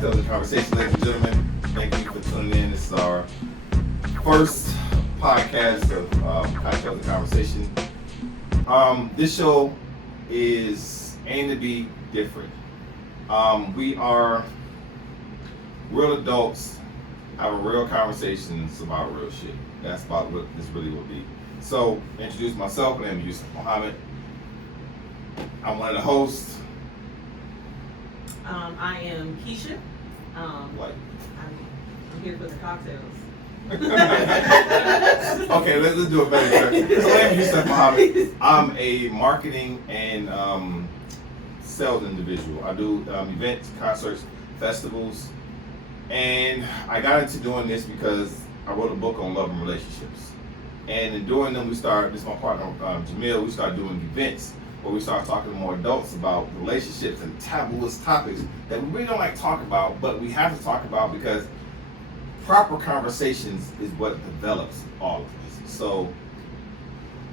Kocktails and Konversations, ladies and gentlemen. Thank you for tuning in. This is our first podcast of Kocktails and Conversations. This show is aimed to be different. We are real adults having real conversations about real shit. That's about what this really will be. So, introduce myself. My name is Yusuf Muhammad. I'm one of the hosts. I am Keisha. What? I'm here for the cocktails. Okay, let's do a better introduction. So, my name is Yusuf Muhammad. I'm a marketing and sales individual. I do events, concerts, festivals, and I got into doing this because I wrote a book on love and relationships. And in doing them, this is my partner, Jamil, we started doing events where we start talking to more adults about relationships and tabooist topics that we really don't like to talk about, but we have to talk about because proper conversations is what develops all of this. So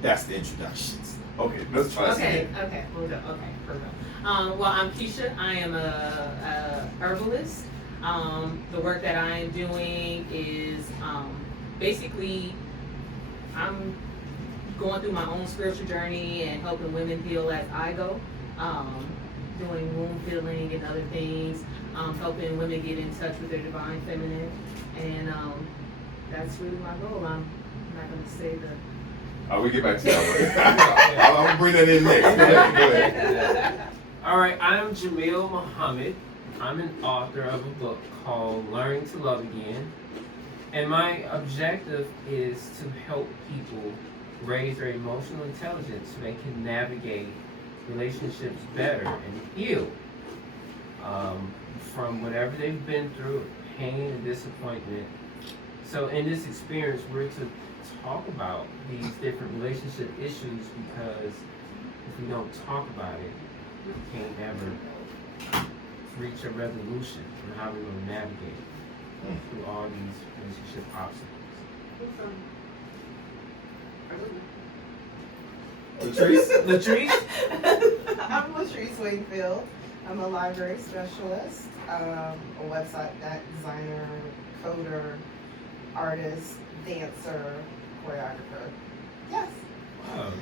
that's the introductions. Okay, let's try this again. Okay, hold up. Okay, perfect. Well, I'm Keisha. I am a herbalist. The work that I am doing is basically I'm going through my own spiritual journey and helping women heal as I go, doing womb healing and other things, helping women get in touch with their divine feminine, and that's really my goal. I'm not going to say the... We get back to that. I'm going to bring that in next. Go ahead. All right, I'm Jamil Muhammad. I'm an author of a book called Learning to Love Again, and my objective is to help people raise their emotional intelligence so they can navigate relationships better and heal from whatever they've been through, pain and disappointment. So in this experience, we're to talk about these different relationship issues because if we don't talk about it, we can't ever reach a resolution on how we're going to navigate through all these relationship obstacles. Latrice? I'm Latrice Wakefield. I'm a library specialist, a website designer, coder, artist, dancer, choreographer. Yes. Wow.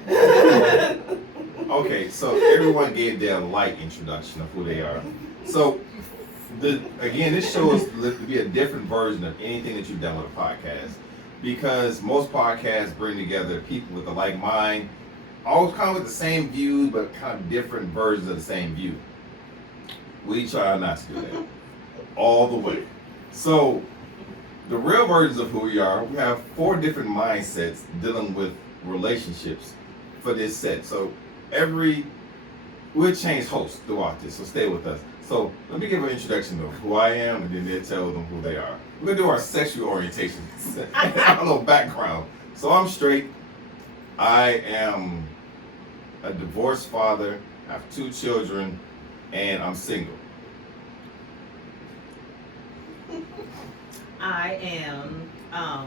Okay, so everyone gave their light introduction of who they are. So, again, this show is to be a different version of anything that you've done with a podcast. Because most podcasts bring together people with a like mind, all kind of with the same view, but kind of different versions of the same view. We try not to do that all the way. So, the real versions of who we are, we have 4 different mindsets dealing with relationships for this set. So, we'll change hosts throughout this, so stay with us. So, let me give an introduction of who I am, and then they'll tell them who they are. We're gonna do our sexual orientation, a little background. So I'm straight. I am a divorced father. I have 2 children, and I'm single. I am, I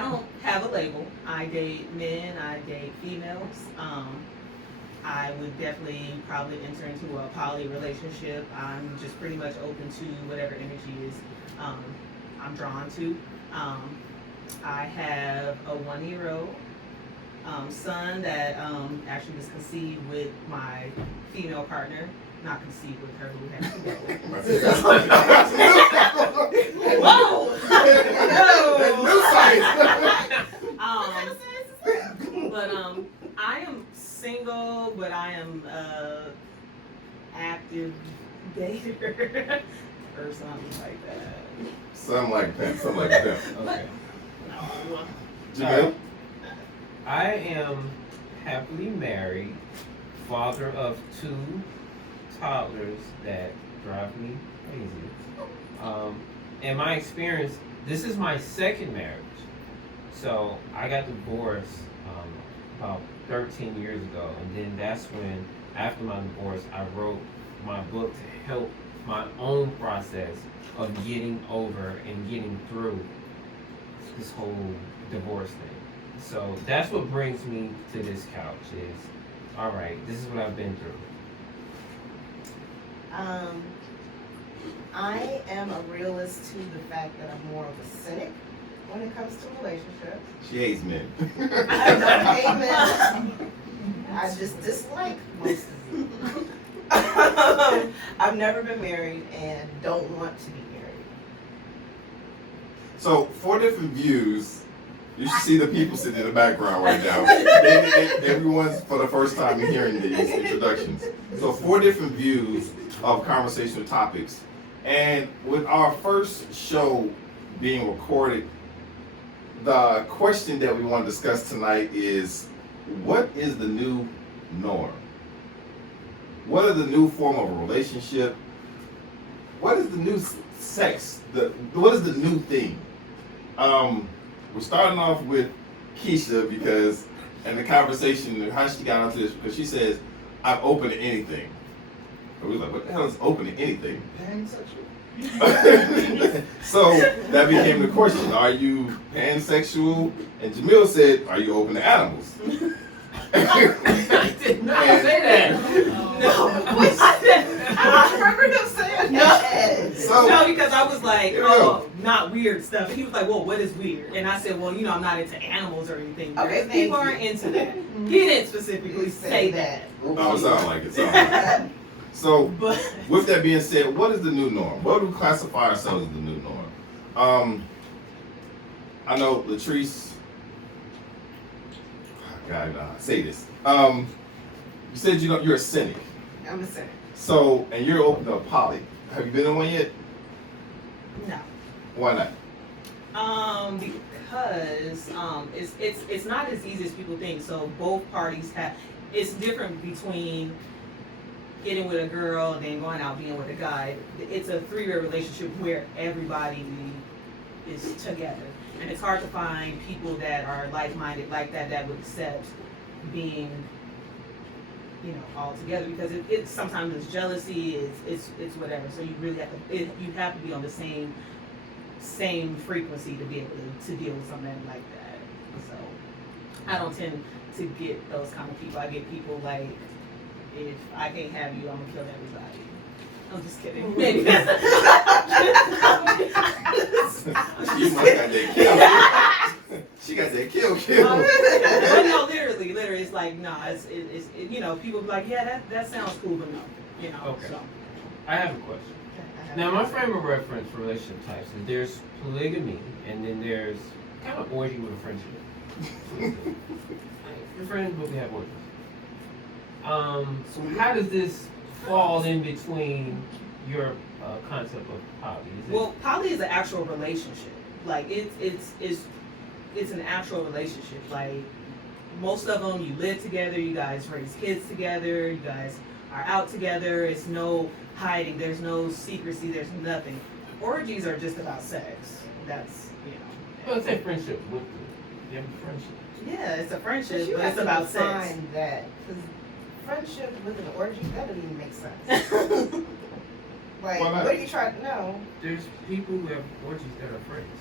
don't have a label. I date men, I date females. I would definitely probably enter into a poly relationship. I'm just pretty much open to whatever energy is I'm drawn to. I have a 1-year-old son that actually was conceived with my female partner. Not conceived with her, who had to go. Whoa! But I am single, but I am active dater or something like that. Something like that. Okay. Jamil? I am happily married, father of 2 toddlers that drive me crazy. In my experience, this is my 2nd marriage. So I got divorced about 13 years ago, and then that's when, after my divorce, I wrote my book to help my own process of getting over and getting through this whole divorce thing. So that's what brings me to this couch is, all right, this is what I've been through. I am a realist to the fact that I'm more of a cynic when it comes to relationships. She hates men. I don't hate men. I just dislike most of them. I've never been married and don't want to be married. So 4 different views. You should see the people sitting in the background right now. Everyone's for the first time hearing these introductions. So 4 different views of conversational topics. And with our first show being recorded, the question that we want to discuss tonight is, what is the new norm? What is the new form of a relationship? What is the new sex? What is the new thing? We're starting off with Keisha because, and the conversation, how she got onto this, because she says, I'm open to anything. And we're like, what the hell is open to anything? Pansexual. So that became the question, are you pansexual? And Jamil said, are you open to animals? I did not say that. I remember him saying that. So, No, because I was like, Here we go. not weird stuff. And he was like, well, what is weird? And I said, well, I'm not into animals or anything. Okay, Weird. thank People you. aren't into that. He didn't specifically say that. oh, it sounds like it. Sound like it. So, But with that being said, what is the new norm? What do we classify ourselves as the new norm? I know Latrice. God, say this. You said you're a cynic. I'm a cynic. So, and you're open to a poly. Have you been in one yet? no. Why not? Because it's not as easy as people think. So both parties have. It's different between getting with a girl and then going out being with a guy. It's a 3-way relationship where everybody is together, and it's hard to find people that are like-minded like that would accept being, all together, because it sometimes it's jealousy, it's whatever. So you really have to be on the same frequency to be able to deal with something like that. So I don't tend to get those kind of people. I get people like, if I can't have you, I'm gonna kill everybody. I'm just kidding. Maybe You must got that kill. She got that kill. But no, literally, it's like, nah, it's people be like, yeah, that sounds cool, but no, Okay. So. I have a question. Now, my frame of reference for relationship types is there's polygamy, and then there's kind of orgy with a friendship. We're friends, but we have orgies. So how does this fall in between your concept of poly? Well, poly is an actual relationship. Like it's an actual relationship. Like most of them, you live together, you guys raise kids together, you guys are out together. It's no hiding. There's no secrecy. There's nothing. Orgies are just about sex. That's Well, it's a friendship with you have a friendship. Yeah, it's a friendship, You but have it's to about sex. define that, because friendship with an orgy, that doesn't even make sense. Like, Why not? what are you trying to know? There's people who have orgies that are friends.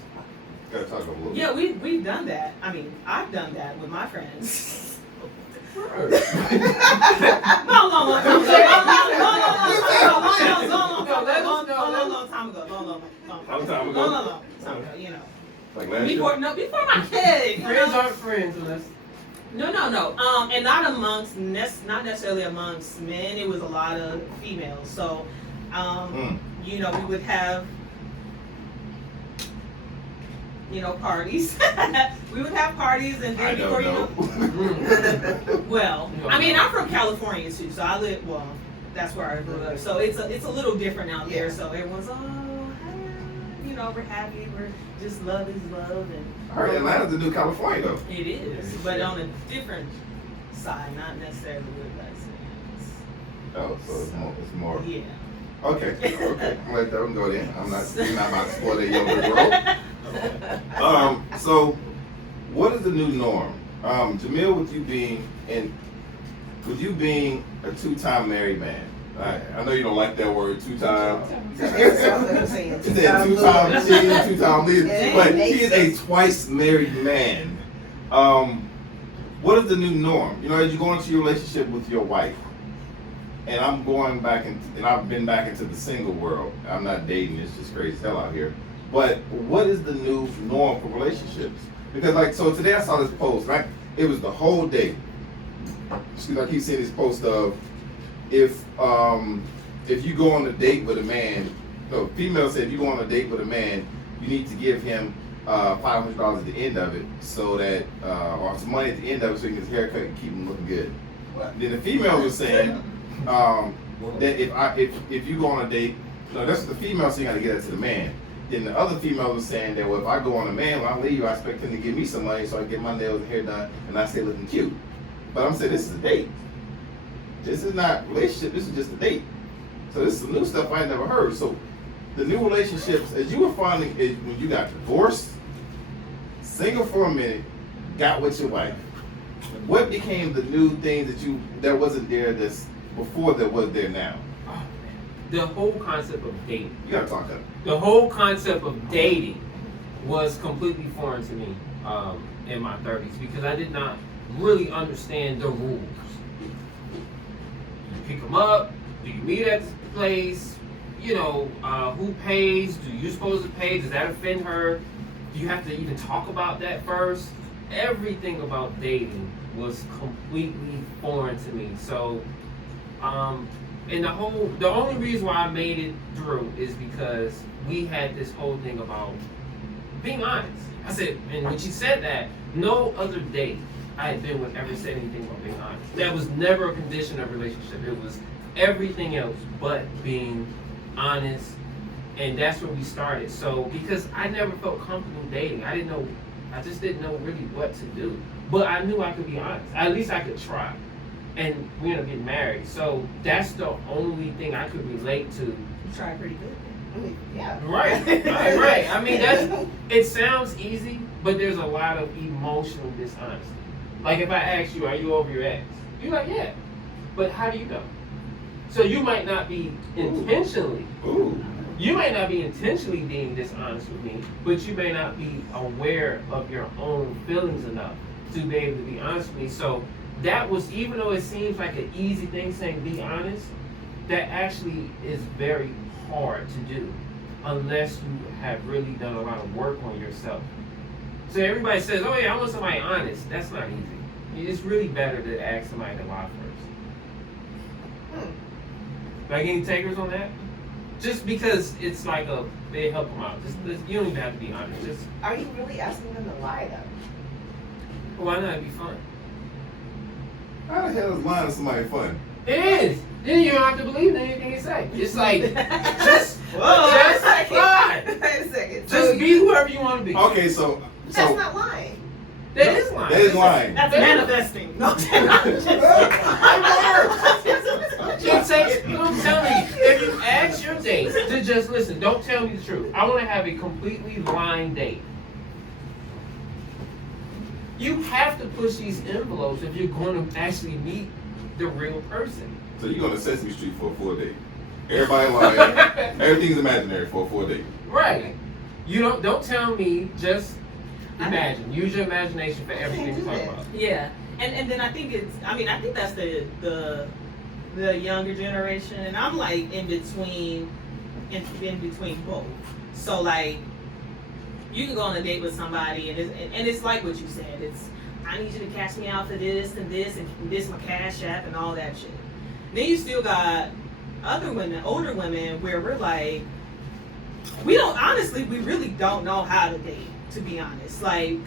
Gotta talk a little Yeah, we've done that. I mean, I've done that with my friends. Long time ago. Like last year? Before my kid. Friends aren't friends unless. No. And not not necessarily amongst men. It was a lot of females. So, we would have, parties. We would have parties, and then I before don't know. well, I mean, I'm from California too, so that's where I grew up. So it's a little different out there. Yeah. So everyone's we're happy. We're just love is love, and I heard Atlanta's the new California though. it is, but on a different side, not necessarily with us. Oh, so it's more. Yeah. Okay. I'm gonna let that one go then. You're not about to spoil that younger girl. So what is the new norm? Jamil, with you being a 2-time married man. I know you don't like that word, 2-time. He said 2-time cheating, 2-time leader, but he is a twice married man. What is the new norm? As you go into your relationship with your wife, and I'm going back and I've been back into the single world. I'm not dating. It's just crazy hell out here. But what is the new norm for relationships? Because like, so today I saw this post, right? It was the whole day. Excuse me, I keep seeing this post of if you go on a date with a man, the female said if you go on a date with a man, you need to give him $500 at the end of it, so that or some money at the end of it, so he can get his haircut and keep him looking good. Then the female was saying that if you go on a date, no, that's what the female saying. Got to get that to the man. Then the other female was saying that, well, if I go on a man, when I leave, I expect him to give me some money so I get my nails and hair done and I stay looking cute. But I'm saying this is a date. This is not relationship. This is just a date. So this is some new stuff I ain't never heard. So the new relationships, as you were finding, is when you got divorced, single for a minute, got with your wife. What became the new things that wasn't there this before that was there now? Oh, man. The whole concept of dating. You gotta talk up. The whole concept of dating was completely foreign to me in my 30s because I did not really understand the rules. You pick them up, do you meet at the place, who pays, do you supposed to pay, does that offend her, do you have to even talk about that first? Everything about dating was completely foreign to me. So, and the only reason why I made it through is because we had this whole thing about being honest. I said, and when she said that, no other date I had been with ever said anything about being honest. That was never a condition of relationship. It was everything else but being honest, and that's where we started. So because I never felt comfortable dating, I just didn't know really what to do. But I knew I could be honest. At least I could try. And we're gonna get married. So that's the only thing I could relate to. You tried pretty good. I mean, yeah. Right. I mean, it sounds easy, but there's a lot of emotional dishonesty. Like if I ask you, are you over your ex? You're like, yeah. But how do you know? So you might not be intentionally. Ooh. You might not be intentionally being dishonest with me, but you may not be aware of your own feelings enough to be able to be honest with me. So that was, even though it seems like an easy thing saying be honest, that actually is very hard to do unless you have really done a lot of work on yourself. So everybody says, oh yeah, I want somebody honest. That's not easy. It's really better to ask somebody to lie first. Like any takers on that? Just because it's like they help them out. You don't even have to be honest. Just, Are you really asking them to lie though? why not? It'd be fun. How the hell is lying to somebody fun? It is. Then you don't have to believe anything you say. It's like just Wait lie. a second. Just be whoever you want to be. Okay, so That's not lying. That is lying. that is lying. That's manifesting. No, I'm telling you, if you ask your date to just listen, don't tell me the truth. I want to have a completely lying date. You have to push these envelopes if you're going to actually meet the real person. So you're going to Sesame Street for a full date. Everybody lying. Everything's imaginary for a full date. Right. You don't tell me, just imagine. Use your imagination for everything we talk about. Yeah, and then I think that's the younger generation, and I'm like in between both. So like, you can go on a date with somebody, and it's like what you said. It's, I need you to cash me out for this and this and this, my Cash App and all that shit. Then you still got other women, older women, where we're like, we really don't know how to date, to be honest. Like,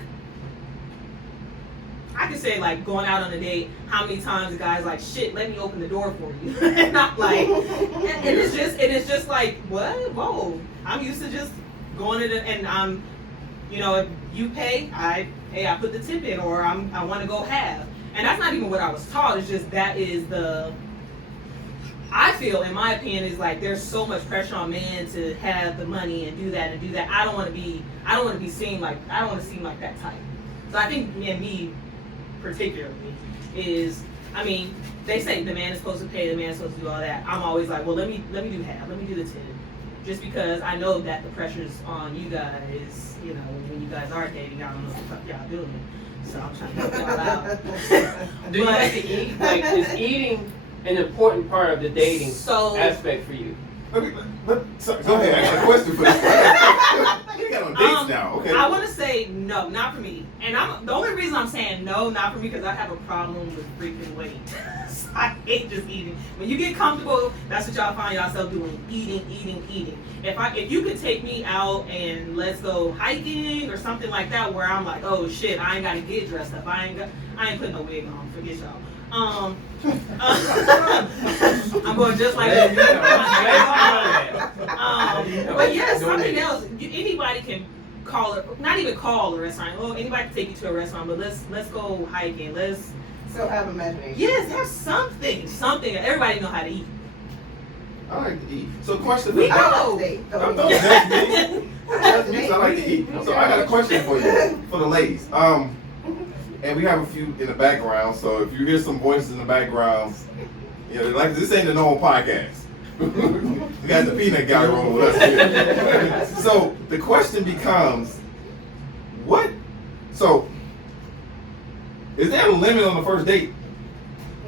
I could say, like, going out on a date, how many times the guy's like, shit, let me open the door for you. And I'm like, and it's just like, what? Whoa. I'm used to just going in and I'm, if you pay, I put the tip in, or I want to go half. And that's not even what I was taught. It's just that is I feel, in my opinion, is like there's so much pressure on men to have the money and do that and do that. I don't want to seem like that type. So I think me particularly is, they say the man is supposed to pay, the man is supposed to do all that. I'm always like, well, let me do half, let me do the 10. Just because I know that the pressure's on you guys, when you guys are dating, I don't know what the fuck y'all doing. So I'm trying to help y'all out. Do you like to eat? Like, is eating an important part of the dating So aspect for you? Sorry, go ahead. I got a question for this. You got on dates now. Okay. I want to say no, not for me. And the only reason I'm saying no, not for me, because I have a problem with freaking weight. I hate just eating. When you get comfortable, that's what y'all find yourself doing: eating. If you could take me out and let's go hiking or something like that, where I'm like, oh shit, I ain't gotta get dressed up. I ain't putting no wig on. Forget y'all. I'm going just like that. But yes, something else. Anybody can call it, not even call a restaurant. Oh, anybody can take you to a restaurant, but let's go hiking. So have imagination. Yes, have something. Everybody know how to eat. I like to eat. So question for We you. know. I love to date. I like to eat. So I got a question for you, for the ladies. And we have a few in the background, so if you hear some voices in the background, you know, like this ain't a normal podcast. We got the peanut guy rolling with us here. So the question becomes, so is there a limit on the first date?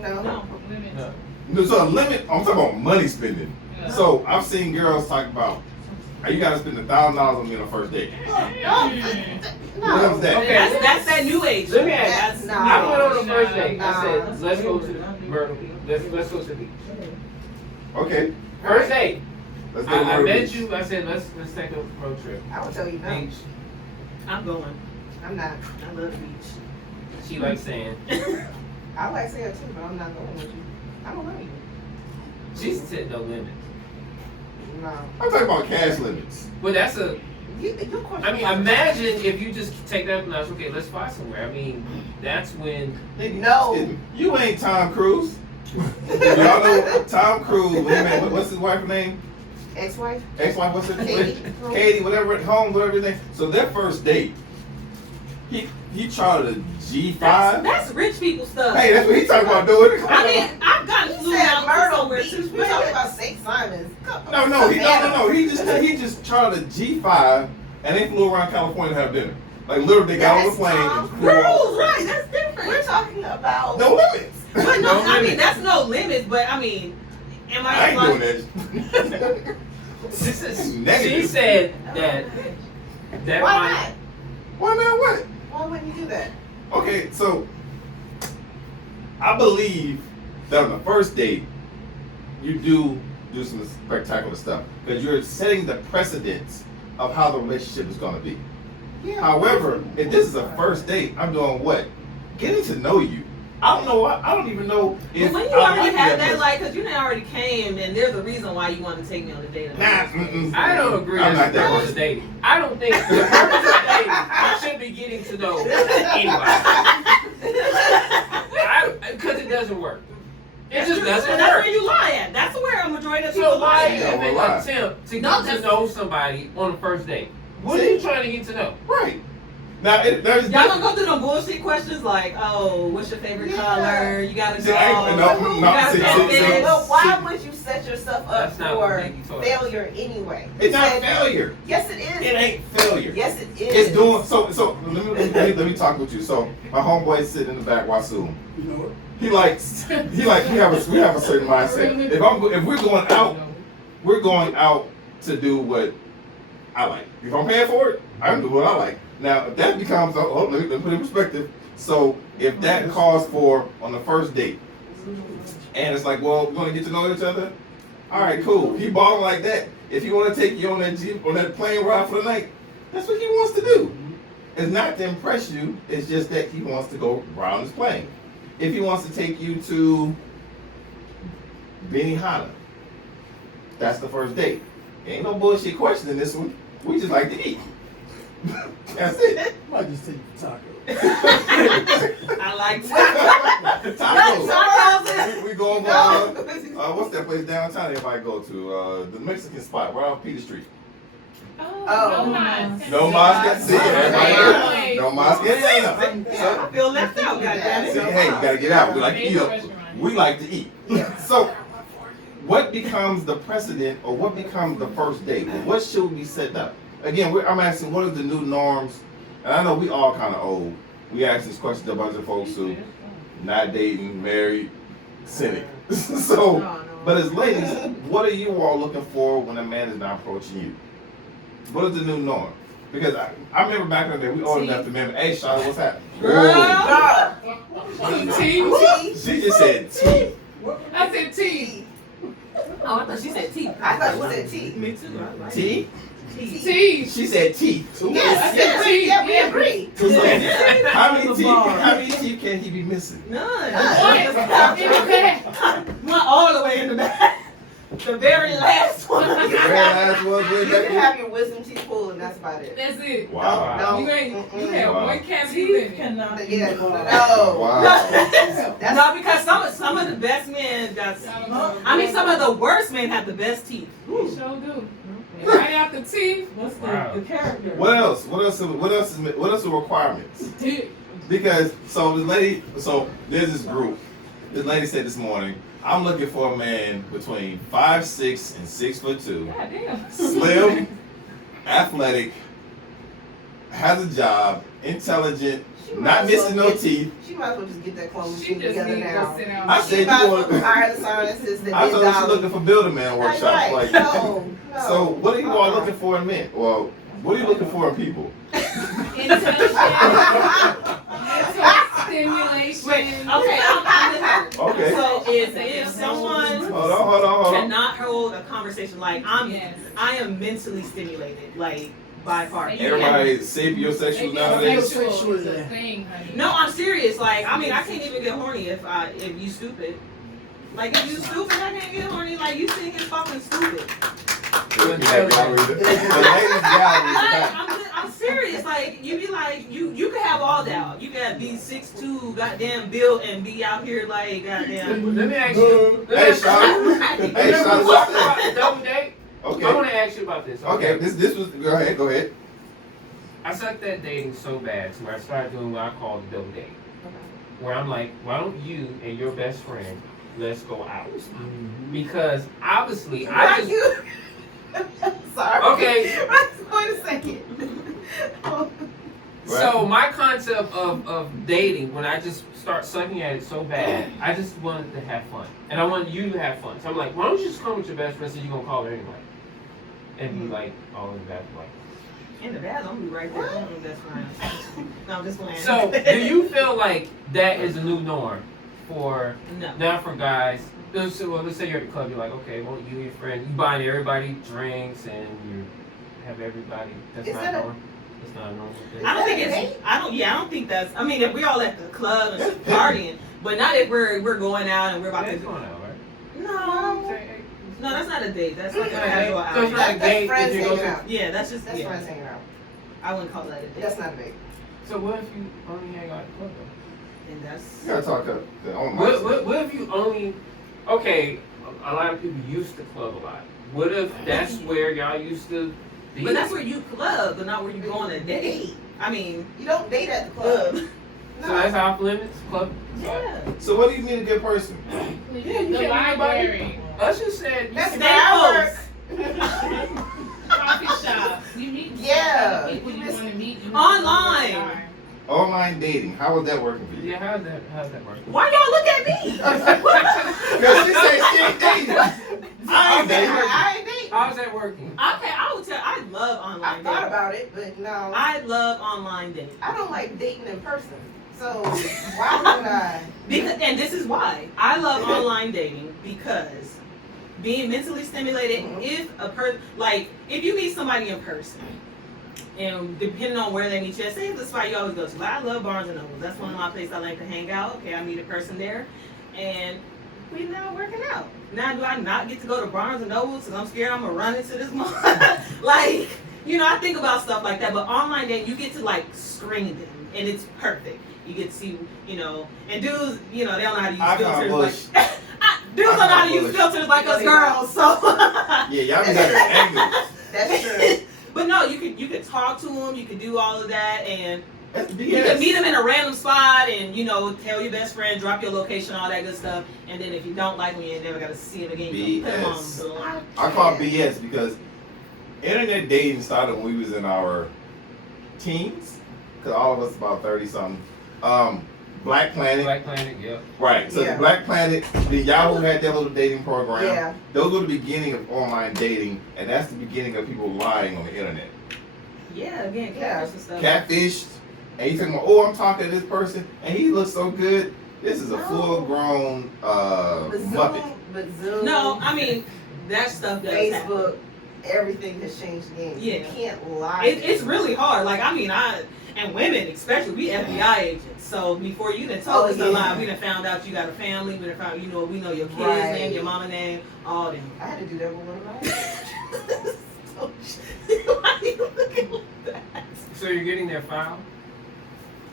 No. No. No, so a limit, I'm talking about money spending. So I've seen girls talk about, you gotta spend $1,000 on me on the first date. No. What was that? Okay. That's that new age. Let me ask. No. I went on the first date. I No. said, let's go to Myrtle Beach. Let's go to the beach. Okay, First date. let's go to I Myrtle met Beach. you. I said, let's take a road trip. I will tell you no. Beach. I'm going. I'm not. I love the beach. She likes sand. I like sand too, but I'm not going with you. I don't know you. She said no limits. No. I'm talking about cash limits. But that's a. Your question. I mean, imagine if you just take that notch. Okay, let's fly somewhere. I mean, that's when. No. Excuse me, you ain't Tom Cruise. Y'all know Tom Cruise, when he met, what's his wife's name? Ex-wife. Ex-wife, what's her name? Katie. Katie, whatever, Holmes, whatever his name. So their first date, he chartered a G5. That's rich people stuff. Hey, that's what he talking about doing. I mean, I've gotten You flew said out to Myrtle somewhere Beach. too. We're talking about St. Simon's. No, he just chartered a G5 and they flew around California to have dinner. Like literally, they got on the That's plane Tom and flew off. Rules, right? That's different. We're talking about. No limits. But no, No I mean limits. that's no limits. But I mean, am I I ain't like? doing that. Negative. She said that. That Why might. not? Why not? What? Why wouldn't you do that? Okay, so I believe that on the first date, you do some spectacular stuff because you're setting the precedence of how the relationship is going to be. Yeah. However, if this is a first date, I'm doing what? Getting to know you. I don't know. I don't even know if But when you I already like have that, person. like, cause you done already came, and there's a reason why you want to take me on a date. in the Nah, first place. mm-mm. I don't agree. I'm That's not that the purpose person. of dating. I don't think the purpose of dating should be getting to know anybody. Because it doesn't work. It just doesn't And that's work. where you lie at. That's where a majority of people So why lie at. Yeah. even lie. attempt to No, get to that's- know somebody on the first date? What are See? you trying to get to know? Right. Now, there's Y'all gonna go through them bullshit questions like, oh, what's your favorite Yeah. color? You gotta See, I ain't- go. no, You no, gotta see, go see, this. But why would you set yourself up That's not what for Nikki told us. failure anyway? It's not Said- failure. Yes, it is. It ain't failure. Yes, it is. It's doing so. Let me talk with you. So my homeboy sitting in the back, Wasu. We have a certain mindset. If we're going out to do what I like. If I'm paying for it, I'm doing what I like. Now if that becomes let me put it in perspective. So if that calls for on the first date, and it's like, well, we're gonna get to know each other. All right, cool. He balling like that. If he want to take you on that plane ride for the night, that's what he wants to do. It's not to impress you. It's just that he wants to go around his plane. If he wants to take you to Benihana, that's the first date. Ain't no bullshit question in this one. We just like to eat. That's it. Might just take you to taco. I like Tacos. tacos. We go over. What's that place downtown? Everybody go to the Mexican spot right off Peter Street. Oh. No mas Cantina. No mas Cantina. I feel left out, goddammit. See, hey, you gotta get out. We like to eat. We like to eat. So, what becomes the precedent, or what becomes the first date? What should we set up? Again, I'm asking, what are the new norms? And I know we all kind of old. We ask these questions to a bunch of folks who not dating, married, cynic. So, No. but as ladies, what are you all looking for when a man is not approaching you? What is the new norm? Because I remember back in the day, we old enough to remember, hey, Charlotte, what's happening? Girl. Whoa. She just said T. I said T. Oh, I thought she said teeth. I thought you said T. Me too. I like T? T. She said teeth. Yes, I said T. yeah, we agree. So, how many teeth can he be missing? None. What? One all the way in the back. The very last one. The very last one, You good, can have your wisdom teeth pulled, and that's about it. That's it. Wow. No. You ain't. You have Wow. one cavity limit. Yeah, no. Wow. That's No, because some of the best men got. I mean, some of the worst men have the best teeth. We sure do. And right after teeth, Wow. character? What else? What else are the requirements? teeth. Because there's this group. This lady said this morning, I'm looking for a man between 5'6" and 6'2", God damn. slim, athletic, has a job, intelligent, not missing no teeth. She might as well just get that clone She machine just together need to now. go sit down. I She said might you as well want. hire the scientists that I did told her she's Dolly. looking for Builder Man workshop. Right. Like, No. so what are you all looking for in men? Well, what are you looking for in people? Intelligent. Stimulation. Wait, okay, I'm Okay. So if someone Hold on. cannot hold a conversation like Yes. I am mentally stimulated, like by far. Everybody sapiosexual nowadays. Sexual is a thing, honey. No, I'm serious. Like, I mean, I can't even get horny if you stupid. Like, if you stupid, I can't get horny. Like, you think it's fucking stupid. The ladies gallery. I'm serious. Like, you be like, you can have all that. You can be 6'2", goddamn built, and be out here like goddamn. Let me ask you. Hey, Charlotte. Hey, Remember Charlotte. we talked about the double date? I Okay. want to ask you about this. Okay. This was. Go ahead. I sucked at dating so bad to where I started doing what I call the double date. Where I'm like, why don't you and your best friend, let's go out? Because obviously, I just. you. Sorry. Okay. Wait a second. So my concept of dating, when I just start sucking at it so bad, I just wanted to have fun. And I wanted you to have fun. So I'm like, why don't you just come with your best friend so you're going to call her anyway? And be like, all in the back like. In the bathroom, I'm gonna be right there. That's fine. No, I'm just playing. So do you feel like that is a new norm for, No. now for guys? Let's say you're at the club, you're like, okay, well, you and your friend, you buying everybody drinks and you have everybody. That's Is not that a- normal. That's not a normal thing. I don't think it's. I don't think that's. I mean, if we're all at the club and just partying, but not if we're going out and we're about That's to. going out, right? No. No, that's not a date. That's like a casual So it's outing. not a That's date friends if you go hanging to. out. Yeah, that's just. That's Yeah, friends hanging out. I wouldn't call that a date. That's not a date. So what if you only hang out at the club though? And that's. You gotta talk up. What if you only, okay, a lot of people used to club a lot. What if that's where y'all used to be? But that's where you club, but not where you go on a date. I mean, You don't date at the club. club. So that's off limits, club? Yeah. So what do you mean a good person? Yeah, you The can't be library. Usher said, That's Stay where I close. work. Coffee shop. You meet Yeah. people you want to meet. Online. Online dating. How was that working for you? yeah, how's that work? Why y'all look at me? Because she said she ain't dating. I ain't dating. I ain't dating. How's that working? Okay, I would tell. I love I online thought dating. about it, but no. I love online dating. I don't like dating in person. So why would I? Because, and this is why I love online dating, because being mentally stimulated. Mhm. If a person, like, if you meet somebody in person, and depending on where they meet you, say the spot you always go to. Like, I love Barnes and Noble. That's one of my places I like to hang out. Okay, I meet a person there, and we now working out. Now, do I not get to go to Barnes and Noble because I'm scared I'm gonna run into this mom? Like, you know, I think about stuff like that. But online dating, you get to like screen them, and it's perfect. You get to see, you know, and dudes, you know, they don't know how to use I call filters. bullshit. Like, dudes don't know how to use bullshit. filters like us girls. So, Yeah, y'all be got your angles. That's true. but no, you could talk to them. You could do all of that, and That's BS. you can meet them in a random spot, and you know, tell your best friend, drop your location, all that good stuff. And then if you don't like them, you ain't never got to see them again. You can put 'em on BS. block. I call it BS because internet dating started when we was in our teens, because all of us about 30 something. Black Planet. Black Planet, yep. Right. So Yeah. the Black Planet, the Yahoo had their little dating program. Yeah. Those were the beginning of online dating, and that's the beginning of people lying on the internet. Yeah, again, Yeah. catfish and stuff. Catfished, and you talking about, oh, I'm talking to this person, and he looks so good. This is a No. full-grown But Muppet. Zoom, No, I mean that stuff does happen. Facebook, everything has changed the game. Yeah. You can't lie. It's really hard. Like I mean, and women especially, we FBI agents. So before you done told us a lie, we done found out you got a family. We done found we know your kid's Right. name, your mama name, all them. I had to do that with one of mine. So, why you looking like that? So you're getting their file?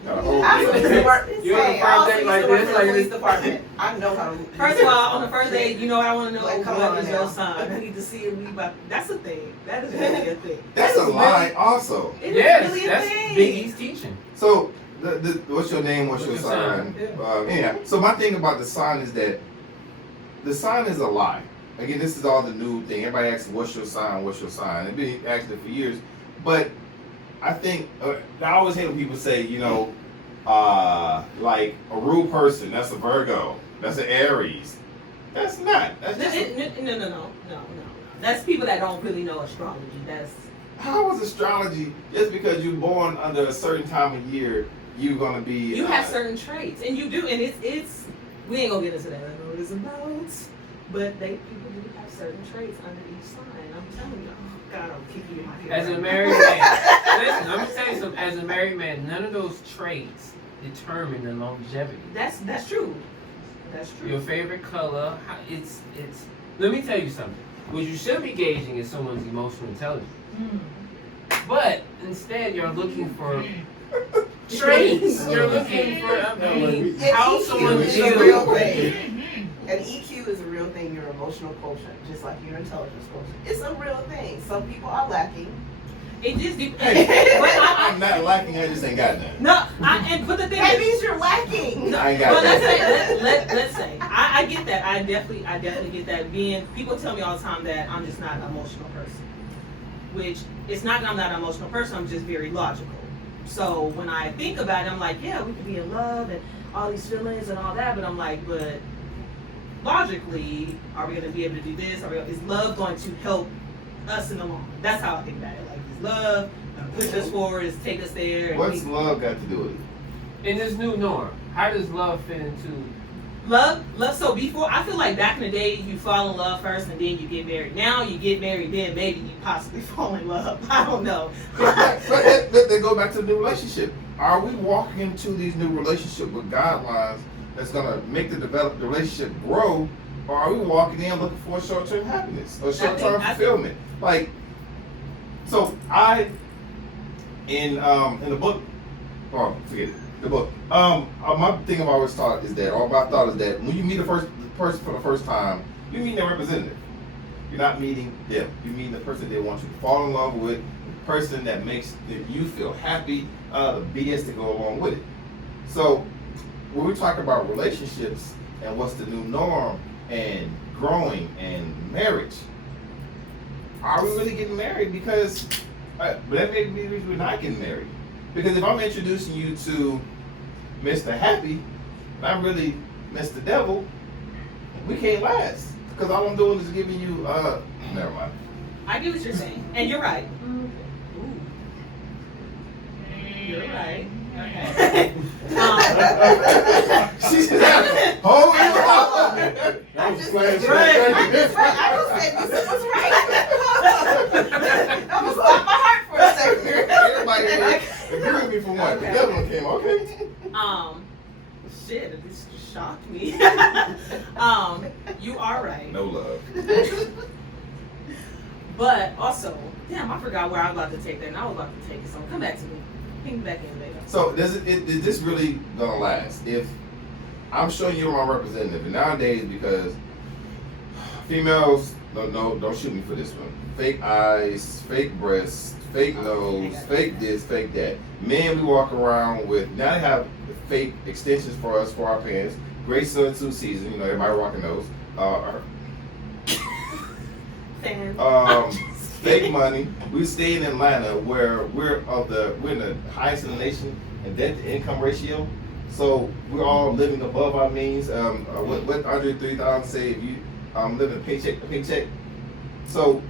Got a whole I used thing. to work. You on the Hey, first I also date used like to work this, for the like police this? department. I know how to. First of all, on the first date, you know what I want to know? Like, come What on is now. your sign? I need to see if we about. That's a thing. That is really a thing. That's a lie also. It is Yes, really a that's thing. Big E's teaching. So, the what's your name? What's your sign? Yeah. So my thing about the sign is that the sign is a lie. Again, this is all the new thing. Everybody asks, "What's your sign? What's your sign?" They've been asking it for years, but I think I always hate when people say, like a rude person. That's a Virgo. That's an Aries. That's not. That's just No. That's people that don't really know astrology. That's how is astrology? Just because you're born under a certain time of year, you're gonna be. you have certain traits, and you do, and it's. We ain't gonna get into that. I know what it's about, but people do have certain traits under each sign. I'm telling you. Oh God, I'm kicking you in my head. As a right married now. man, listen, I'm gonna tell you something. As a married man, none of those traits determine the longevity. That's true. That's true. Your favorite color, it's. Let me tell you something. What you should be gauging is someone's emotional intelligence. But instead, you're looking for traits. You're looking for, how EQ someone is deals. a real thing. And EQ is a real thing. Your emotional quotient, just like your intelligence quotient, it's a real thing. Some people are lacking. It just Hey, depends. But I'm not lacking. I just ain't got none. But the thing That is, means you're lacking. I ain't got well, that. let's say I get that. I definitely get that. People tell me all the time that I'm just not an emotional person, which it's not that I'm not an emotional person. I'm just very logical. So when I think about it, I'm like, yeah, we could be in love and all these feelings and all that. But I'm like, but logically, are we going to be able to do this? Is love going to help us in the long run? That's how I think about it. Like, is love gonna push us forward? Is take us there? And What's love got to do with it? In this new norm, how does love fit into? Love. So before, I feel like back in the day, you fall in love first and then you get married. Now you get married, then maybe you possibly fall in love. I don't know. But they go back to the new relationship. Are we walking into these new relationships with guidelines that's gonna make the relationship grow, or are we walking in looking for short-term happiness or short-term fulfillment? Like, so in the book, oh, forget it. The book. My thing I've always thought is that, or my thought is that when you meet the person for the first time, you're meeting their representative. You're not meeting them. You're meeting the person they want you to fall in love with, the person that makes you feel happy, the BS to go along with it. So when we talk about relationships and what's the new norm and growing and marriage, are we really getting married? Because but that may be the reason we're not getting married. Because if I'm introducing you to Mr. Happy, and I'm really Mr. Devil, we can't last. Because all I'm doing is giving you, never mind. I get what you're saying, and you're right. Ooh. You're right. Okay. She's just hold it. I just Right. said this was right. I was off my heart for a second. Everybody agree with me for one. The devil came, okay. Shit, this just shocked me. You are right. No love. But also, damn, I forgot where I was about to take that, and I was about to take it. So come back to me. Ping back in later. So is this really gonna last? If I'm showing you my representative, and nowadays because females, don't shoot me for this one. Fake eyes, fake breasts, fake nose, fake this, fake that. Men, we walk around with, now they have fake extensions for us for our pants. Great Sun season, everybody rocking those. Fake money. We stay in Atlanta where we're in the highest in the nation in debt to income ratio. So we're all living above our means. What Andre 3000 say? If you living paycheck to paycheck. So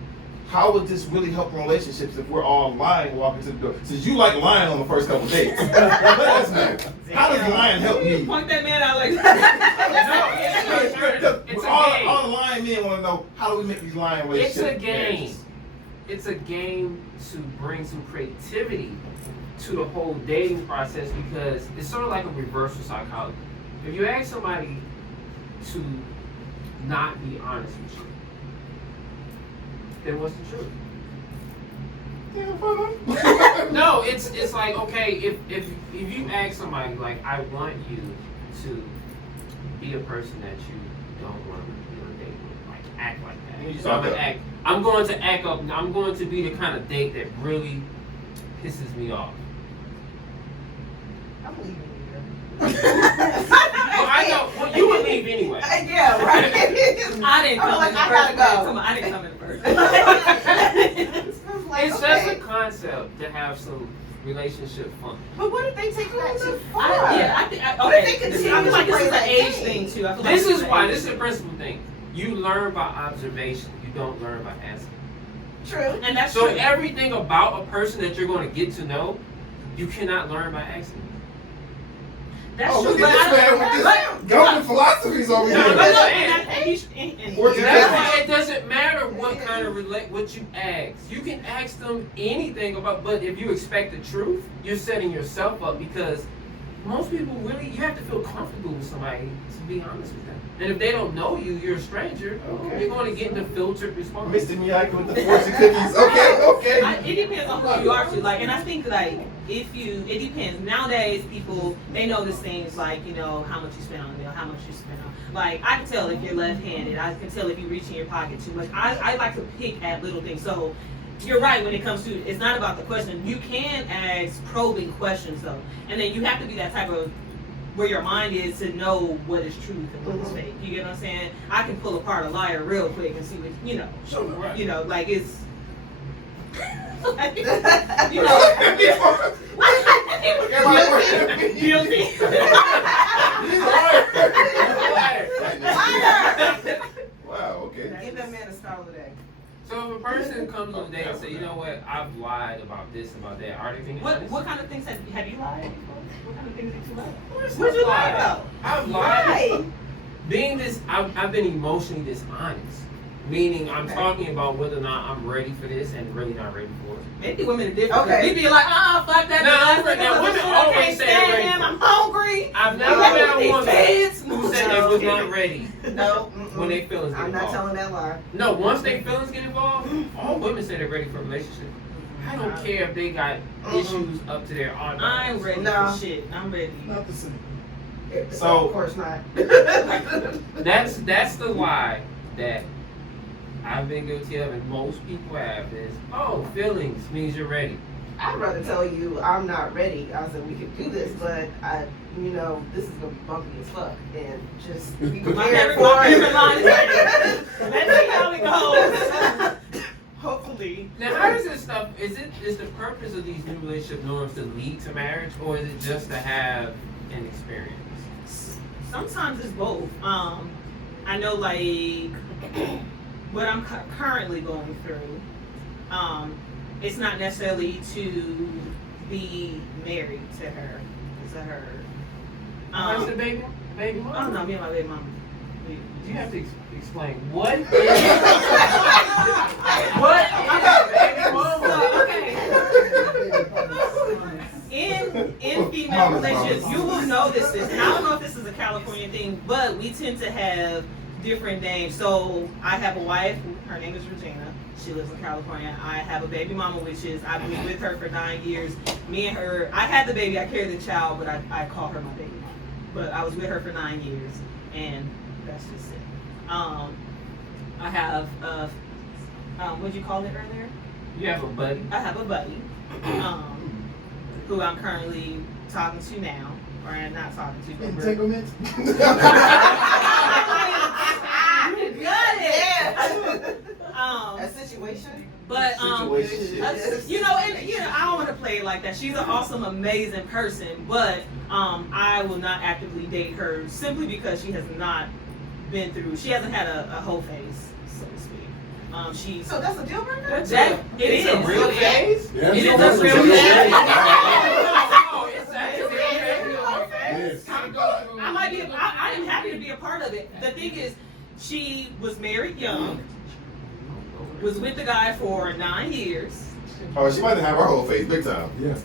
how would this really help relationships if we're all lying walking to the door? Since you like lying on the first couple dates, let us know. How does lying help me? Point that man out like It's a all game. the lying men want to know, how do we make these lying relationships? It's a game. marriages? It's a game to bring some creativity to the whole dating process, because it's sort of like a reversal psychology. If you ask somebody to not be honest with you, then what's the truth? No, it's like, okay, if you ask somebody, like, I want you to be a person that you don't want to be on a date with, like, act like that. So I'm going to act up. I'm going to be the kind of date that really pisses me off. I'm leaving you. Well, I know. Well, you would leave anyway. Yeah, right. I didn't come I'm like, in the I first gotta go. place. I didn't come in the first. It's just a concept to have some relationship fun. But what if they take that too far? I think What if they okay. continue I feel like to this play is an that age game? thing too. I feel This like is an why. age This is the thing. principal thing. You learn by observation. You don't learn by asking. True. And that's So true. everything about a person that you're going to get to know, you cannot learn by asking. That's Oh, true. look But at this man with this government philosophies over No, here. no, Where's the That's difference? why it doesn't matter what kind of what you ask. You can ask them anything about, but if you expect the truth, you're setting yourself up, because most people really, you have to feel comfortable with somebody to be honest with them. And if they don't know you, you're a stranger, Okay. you're going to get the filtered response. Mr. Miyagi with the fortune cookies. Okay. It depends on who you are too. Like, and I think like it depends. Nowadays, people they notice things like, you know, how much you spend on a meal, how much you spend on. Like, I can tell if you're left-handed. I can tell if you reach in your pocket too much. I like to pick at little things. So you're right when it comes to, it's not about the question. You can ask probing questions though, and then you have to be that type of where your mind is to know what is truth and what is fake. You get what I'm saying? I can pull apart a liar real quick and see what Right. you know, like it's. Like, you know, guilty. Wow, okay. Give that man a star of the day. So if a person comes on a date and say, you know what, I've lied about this, about that, are they being honest? What kind of things have you lied before? What kind of things did you lie? What'd you lie about? I've lied. Right. Being this, I've been emotionally dishonest. Meaning, I'm talking about whether or not I'm ready for this and really not ready for it. Maybe women are different. Okay. We be like, fuck that. No, nigga. now, women I always can't say they're stand ready him. for I'm hungry. I've never Like, met a these woman kids. who said they was not ready No. when their feelings get I'm not involved. telling that lie. No, once their feelings get involved, all women say they're ready for a relationship. I don't care if they got issues up to their eyeballs. I'm ready No. for shit. I'm ready. Not the same. So- Of course not. That's the lie that I've been guilty of, and most people have, is, feelings means you're ready. I'd rather tell you I'm not ready. I said we could do this, but this is gonna be bumpy as fuck, and just be My prepared favorite for line is, it. let's see how it goes. Hopefully. Now, how does this stuff, is the purpose of these new relationship norms to lead to marriage, or is it just to have an experience? Sometimes it's both. I know, like, what I'm currently going through, it's not necessarily to be married to her. What's the baby mama? I don't know, me and my baby mama. You have to explain what is what is baby mama? In female relationships, you will notice this, and I don't know if this is a California thing, but we tend to have different names. So I have a wife, her name is Regina. She lives in California. I have a baby mama, which is, I've been with her for 9 years. Me and her, I had the baby, I carried the child, but I call her my baby mama. But I was with her for 9 years, and that's just it. I have, what'd you call it earlier? You have a buddy? I have a buddy, who I'm currently talking to now, or I'm not talking to, but we're- Entanglement. You got it. A situation? But Situationship. you know, and you know, I don't want to play it like that. She's an awesome, amazing person, but I will not actively date her simply because she has not been through. She hasn't had a whole phase, so to speak. She's So that's a deal breaker? that it is It's a real phase? Yeah, It is so a that's real what you phase. said. I might be. I am happy to be a part of it. The thing is, she was married young, was with the guy for 9 years, Oh, she might have her whole face, big time. Yeah.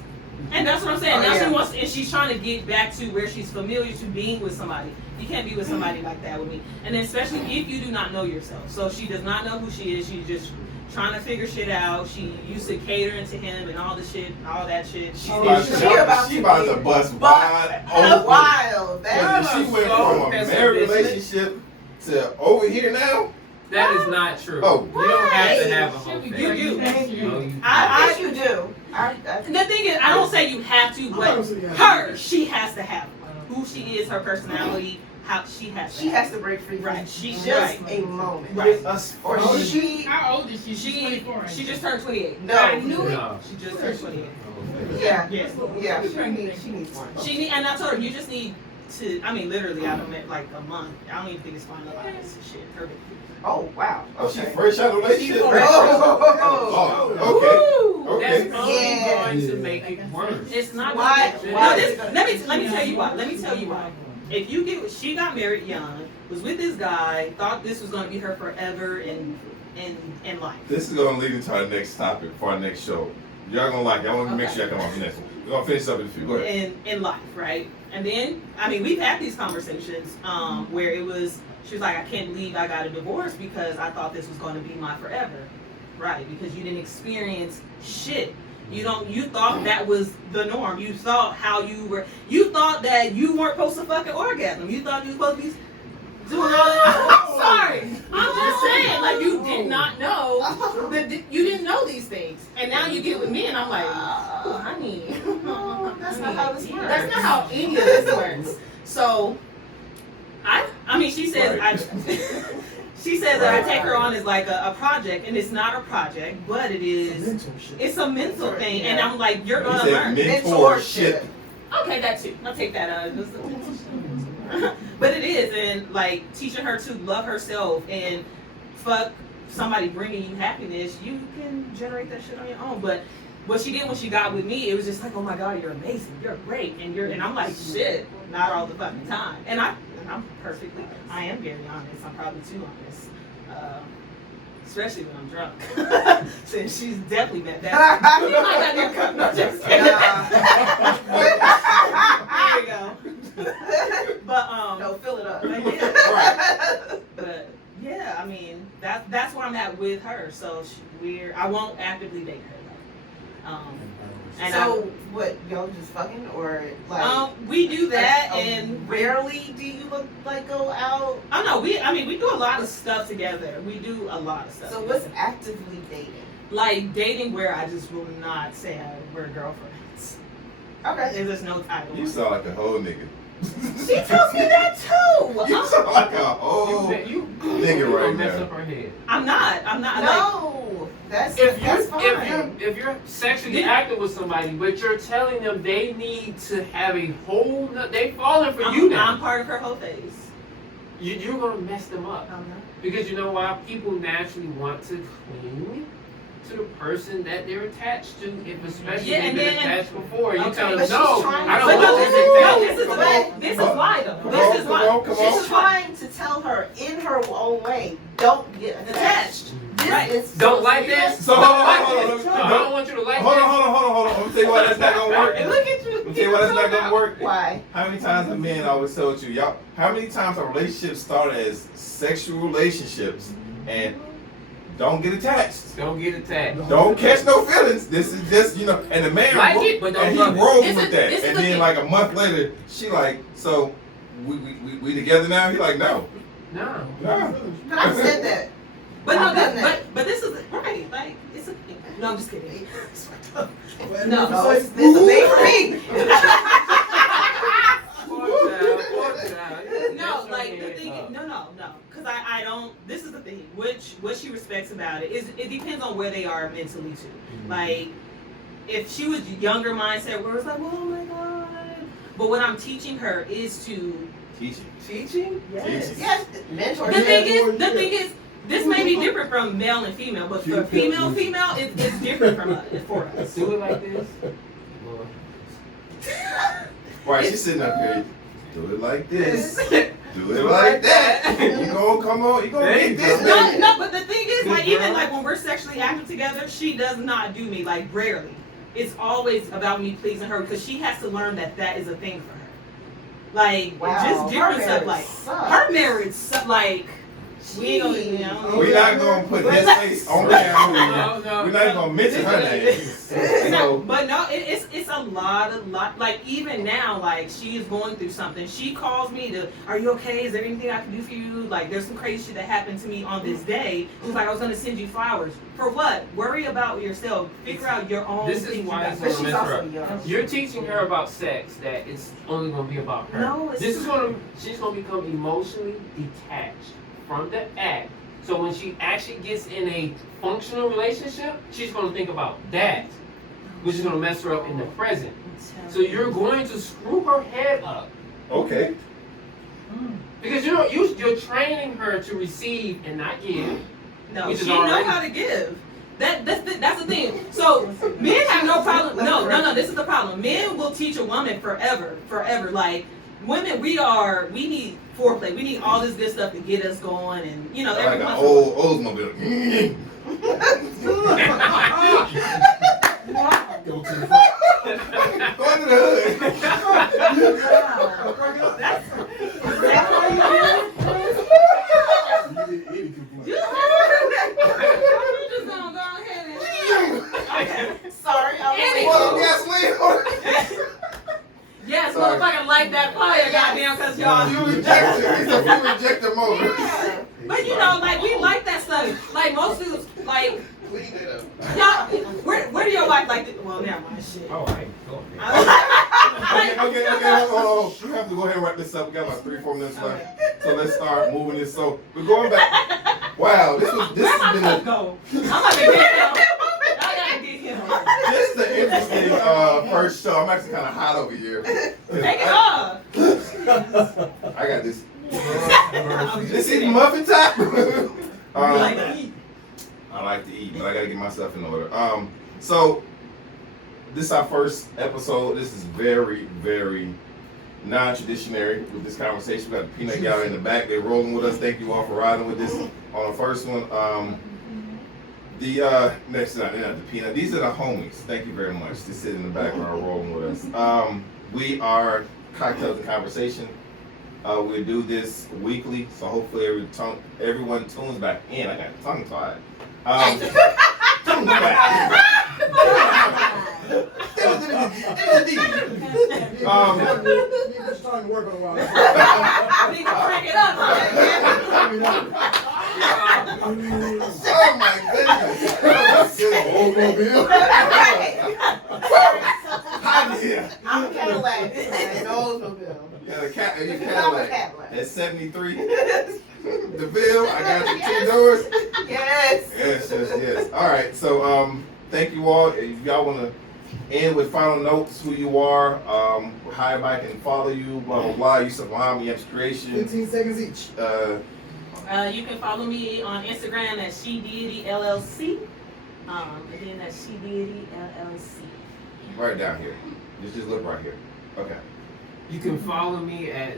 and that's what I'm saying. Oh, Now yeah. she wants, and she's trying to get back to where she's familiar to being with somebody. You can't be with somebody like that with me, and then especially if you do not know yourself. So she does not know who she is. She's just trying to figure shit out. She used to catering to him and all the shit, all that shit. She She did about, shit. She about she to about be to bust wide But open. wild. Because That she went from a married relationship to over here now. That is not true. Oh. You don't have to have a whole She'll be phase. You- crazy. No, you I- I think you do. The thing is, I don't say you have to, but her, she has to have it. Who she is, her personality, how she has to. She have has to break free. Right. Right. She- Just right. a moment. Right. Or she. How old is she? She's She 24. she just turned 28. No. I knew it. No. She just turned 28. Yeah. Yes. Yeah. She needs one. She need, and I told her you just need to. I mean, literally, I don't like a month. I don't even think it's finalized. Shit, her. Oh wow. Oh, she Okay. fresh out of relationship? fresh. Oh, okay. That's Okay. only Yeah. going to make it worse. It's not. Why- gonna- why No, is this, it gonna- let me tell you why. Let me tell you why. If you get, she got married young, was with this guy, thought this was gonna be her forever in life. This is going to lead into our next topic for our next show. Y'all going to like it. I want to make sure y'all come off the next one. We're going to finish up in a few. Go ahead. in life, right? And then, I mean, we've had these conversations where it was, she was like, I can't believe I got a divorce because I thought this was going to be my forever, right? Because you didn't experience shit. You thought that was the norm. You thought you thought that you weren't supposed to fucking orgasm. You thought you were supposed to be doing all that. I'm sorry. I'm just saying, like, you did not know that you didn't know these things. And now you get with me and I'm like, oh, honey. No, that's not how this works. That's not how any of this works. So, I mean, she says, she says that I take her on as like a project, and it's not a project, but it is. It's a mental thing, and I'm like, you're You gonna said learn. mentorship. Okay, that too. I'll take that. But it is, and like teaching her to love herself and fuck somebody bringing you happiness, you can generate that shit on your own. But what she did when she got with me, it was just like, oh my god, you're amazing, you're great, and I'm like, shit, not all the fucking time. And I am very honest. I'm probably too honest, especially when I'm drunk. Since she's definitely met that. You might not be cook, no, just kidding. There you go. But No, fill it up. But yeah, I mean that's where I'm at with her. So I won't actively date her though. And So what? Y'all just fucking or like? we do that, and rarely do you go out. I know we do a lot of stuff together. We do a lot of stuff. So together. what's actively dating? Like dating where I just will not say we're girlfriends. Okay. There's no title. You sound like a whole nigga. She tells me that too. You sound like a whole nigga right mess now. up her head. I'm not. Like, No, that's fine. If you're sexually active with somebody, but you're telling them they need to have a whole, they falling for you now. I'm part of her whole phase. You're gonna mess them up I'm not. because you know why? People naturally want to cling to the person that they're attached to, if especially Yeah, they've and been then- attached before. You Okay, tell but them, she's no, trying I to- don't But no, want this is why though. This is why. Come on. This She's is why. trying to tell her in her own way, don't get attached. This Right. is Don't like this? So, Don't like hold on, this? hold on. I don't want you to like Hold this. on. I'm gonna tell you why that's not gonna work. Look at you. I'm gonna tell you why that's not gonna work. Why? How many times have men always told you, y'all? How many times have relationships started as sexual relationships and don't get attached? Don't get attached. Don't catch no feelings. This is just, and the man Like it, but don't and he love it. rolled This with is- that. this is And the then thing. like a month later, she like, so we together now? He like, no. No. Nah. But I said that. But no, I've done that. but this is right. Like it's a thing. No, I'm just kidding. No, it's a thing for me. Poor child. No, like the thing. No, because I don't. This is the thing. what she respects about it is it depends on where they are mentally too. Like if she was younger mindset where it's like, oh my god. But what I'm teaching her is to Teaching? Yes. Teaching. Yes. Mentor. the thing is, this may be different from male and female, but for female, it's different from us for us. Do it like this. Right, she's sitting up here. Do it like this. Do it like that. You gonna come on? You gonna get this? No, but the thing is, like even like when we're sexually active together, she does not do me like rarely. It's always about me pleasing her because she has to learn that is a thing for her. Like just different stuff. Like her marriage, like we ain't gonna. You know, we're not gonna put his face on camera. No. We're not even gonna mention her name. So, but no, it's a lot. Like even now, like she is going through something. She calls me to, are you okay? Is there anything I can do for you? Like there's some crazy shit that happened to me on this day. She's like, I was gonna send you flowers. For what? Worry about yourself. Figure out your own. This is things why you it's got. gonna mess her up. You're teaching her about sex that it's only gonna be about her. No, it's she's gonna become emotionally detached from the act. So when she actually gets in a functional relationship, she's gonna think about that, which is gonna mess her up in the present. So you're going to screw her head up. okay. Because you're training her to receive and not give. No, she know how to give. That's the thing. So men have no problem. No. This is the problem. Men will teach a woman forever. Like women, we need foreplay. We need all this good stuff to get us going, and you know. Like an old Oldsmobile. Go to the front. Go to the hood. That's why you just gonna go ahead and. Sorry, Well, gasoline. Yes, Sorry. motherfucker, light that fire, goddamn, cause y'all. Fuel rejector. It's a fuel rejector motor. Yeah. But you know, like we like that stuff. Like most dudes, like Clean it up. y'all. Where do your wife like? Well, never mind, shit. All right, go ahead. Okay, hold on. We have to go ahead and wrap this up. We got about 3-4 minutes left. So let's start moving this. So we're going back. Wow, this has been a, Go. I'm about to get him. I gotta get him. this is an interesting first show. I'm actually kind of hot over here. Take it off. I got this. This is muffin top. Like me. I like to eat, but I gotta get myself in order. So this is our first episode. This is very, very non-traditionary with this conversation. We got the peanut gallery in the back. They're rolling with us. Thank you all for riding with this on the first one. Next, they're not the peanut. These are the homies. Thank you very much. They sit in the background rolling with us. We are Kocktails and Conversations. We do this weekly, so hopefully everyone tunes back in. I got tongue tied. Tunes back. It's time to work on a lot. I need to crank it up. Oh my goodness. Hot in here. I'm a Cadillac. No, Yeah, the cat, you I'm a Cadillac. Cadillac. At 73. The bill, I got the 2 doors. Yes. Yes. All right, so thank you all. If y'all want to end with final notes, who you are, how everybody can follow you, blah blah blah. Yusuf Muhammad, Yep's Creation. 15 seconds each. You can follow me on Instagram at SheDeityLLC. Again, that's SheDeityLLC. Right down here. Just look right here. Okay. You can follow me at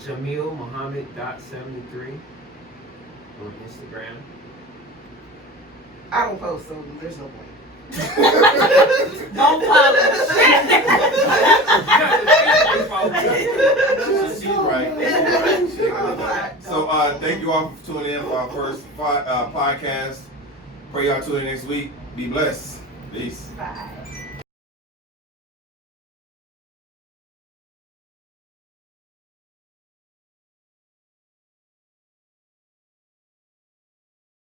JamilMuhammad.73 on Instagram. I don't post, so there's no point. Don't follow She's right. So thank you all for tuning in for our first podcast. Pray y'all tune in next week. Be blessed. Peace. Bye.